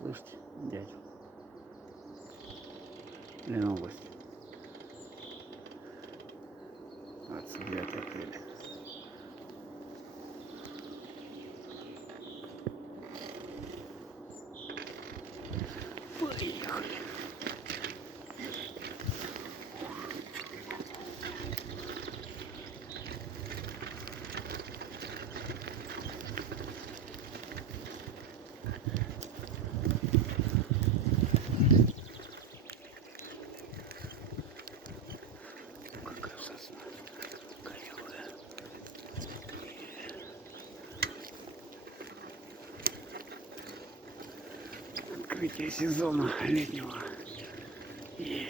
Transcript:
Слышите, дядю? Ленобласть. 29 апреля. Поехали. Какая сосна корявая. Открытие сезона летнего. И